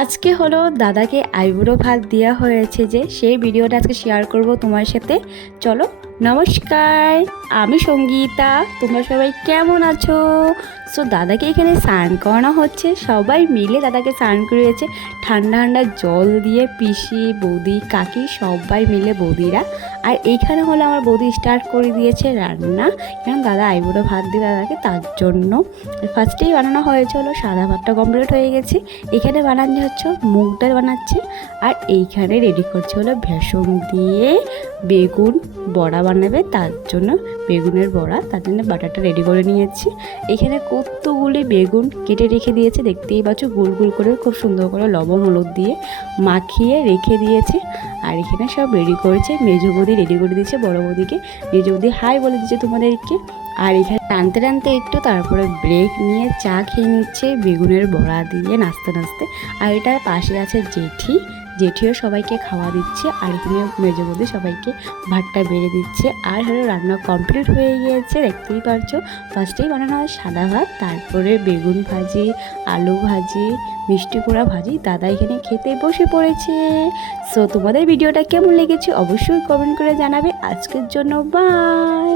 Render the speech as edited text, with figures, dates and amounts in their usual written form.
আজকে হলো দাদাকে আইবুড়ো ভাত দেওয়া হয়েছে, যে সেই ভিডিওটা আজকে শেয়ার করব তোমার সাথে। চলো, নমস্কার, আমি সঙ্গীতা। তোমরা সবাই কেমন আছো? সো দাদাকে এখানে স্নান করানো হচ্ছে, সবাই মিলে দাদাকে স্নান করিয়েছে ঠান্ডা ঠান্ডা জল দিয়ে। পিসি, বৌদি, কাকি সবাই মিলে, বৌদিরা। আর এইখানে হলো আমার বৌদি স্টার্ট করে দিয়েছে রান্না, কারণ দাদা আইবুড়ো ভাত দিয়ে দাদাকে, তার জন্য ফার্স্টেই বানানো হয়েছে হলো সাদা ভাতটা কমপ্লিট হয়ে গেছে। এখানে বানানো হচ্ছে মুগ ডাল বানাচ্ছে, আর এইখানে রেডি করছে হলো বেসন দিয়ে বেগুন বড়া বানাবে, তার জন্য বেগুনের বড়া, তার জন্য বাটারটা রেডি করে নিয়েছি। এখানে কতগুলি বেগুন কেটে রেখে দিয়েছে, দেখতেই পাচ্ছ, গোল গোল করে খুব সুন্দর করে লবণ হলুদ দিয়ে মাখিয়ে রেখে দিয়েছে। আর এখানে সব রেডি করেছে, মেজো বৌদি রেডি করে দিয়েছে বড় বৌদিকে। মেজো বৌদি হাই বলে দিচ্ছে তোমাদেরকে। আর এখানে টানতে টানতে একটু তারপরে ব্রেক নিয়ে চা খেয়ে নিচ্ছে বেগুনের বড়া দিয়ে নাচতে নাচতে। আর এটার পাশে আছে জেঠিও সবাইকে খাওয়া দিচ্ছে। আর এখানে মেজো বৌদি সবাইকে ভাতটা বেড়ে দিচ্ছে। আর হলো রান্না কমপ্লিট হয়ে গিয়েছে, দেখতেই পারছো। ফার্স্টেই বানানো হয় সাদা ভাত, তারপরে বেগুন ভাজি, আলু ভাজি, মিষ্টি কুমড়া ভাজি। দাদা এখানে খেতে বসে পড়েছে। সো তোমাদের ভিডিওটা কেমন লেগেছে অবশ্যই কমেন্ট করে জানাবে। আজকের জন্য বাই।